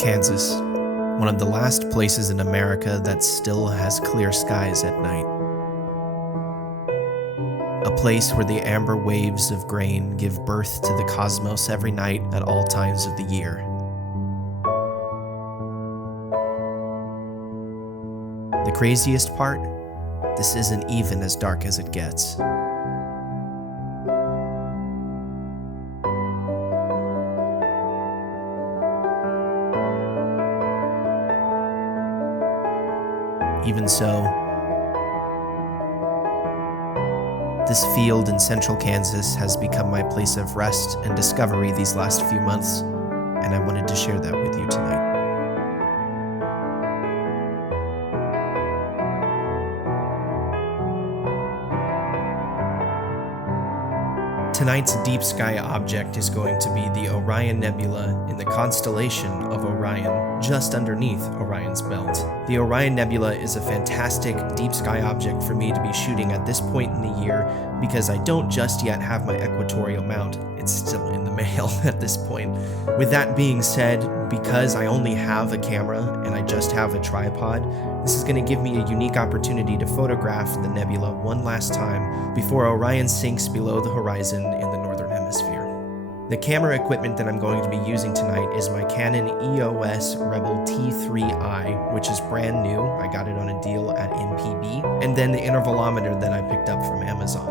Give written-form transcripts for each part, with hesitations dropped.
Kansas, one of the last places in America that still has clear skies at night. A place where the amber waves of grain give birth to the cosmos every night at all times of the year. The craziest part? This isn't even as dark as it gets. Even so, this field in central Kansas has become my place of rest and discovery these last few months, and I wanted to share that with you tonight. Tonight's deep sky object is going to be the Orion Nebula in the constellation of Orion, just underneath Orion's belt. The Orion Nebula is a fantastic deep sky object for me to be shooting at this point in the year because I don't just yet have my equatorial mount. It's still in the mail at this point. With that being said, because I only have a camera and I just have a tripod, this is going to give me a unique opportunity to photograph the nebula one last time before Orion sinks below the horizon in the northern hemisphere. The camera equipment that I'm going to be using tonight is my Canon EOS Rebel T3i, which is brand new. I got it on a deal at MPB, and then the intervalometer that I picked up from Amazon.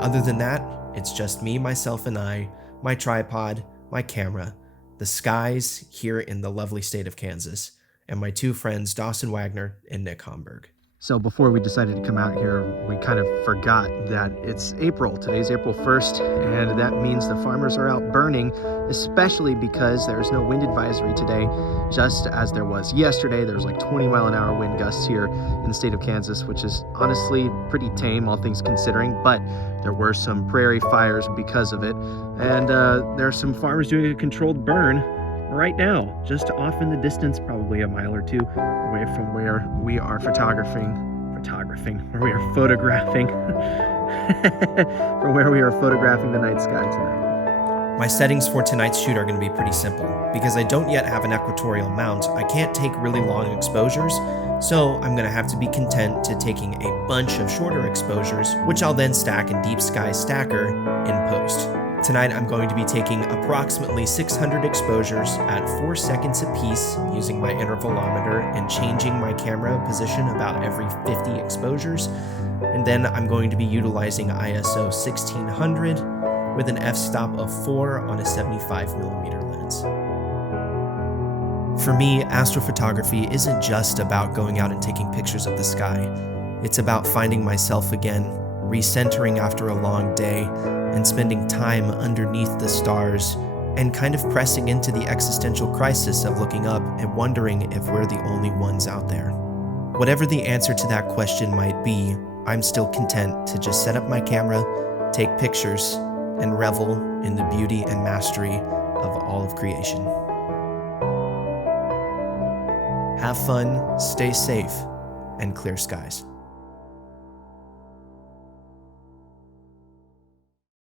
Other than that, it's just me, myself, and I, my tripod, my camera, the skies here in the lovely state of Kansas, and my two friends, Dawson Wagner and Nick Homburg. So before we decided to come out here, we kind of forgot that it's April. Today's April 1st, and that means the farmers are out burning, especially because there's no wind advisory today, just as there was yesterday. There's like 20-mile-an-hour wind gusts here in the state of Kansas, which is honestly pretty tame, all things considering, but there were some prairie fires because of it, and there are some farmers doing a controlled burn right now, just off in the distance, probably a mile or two away from where we are photographing, from where we are photographing the night sky tonight. My settings for tonight's shoot are going to be pretty simple. Because I don't yet have an equatorial mount, I can't take really long exposures, so I'm going to have to be content to taking a bunch of shorter exposures, which I'll then stack in Deep Sky Stacker in post. Tonight I'm going to be taking approximately 600 exposures at 4 seconds apiece using my intervalometer and changing my camera position about every 50 exposures. And then I'm going to be utilizing ISO 1600 with an f-stop of 4 on a 75mm lens. For me, astrophotography isn't just about going out and taking pictures of the sky. It's about finding myself again, recentering after a long day, and spending time underneath the stars, and kind of pressing into the existential crisis of looking up and wondering if we're the only ones out there. Whatever the answer to that question might be, I'm still content to just set up my camera, take pictures, and revel in the beauty and mastery of all of creation. Have fun, stay safe, and clear skies.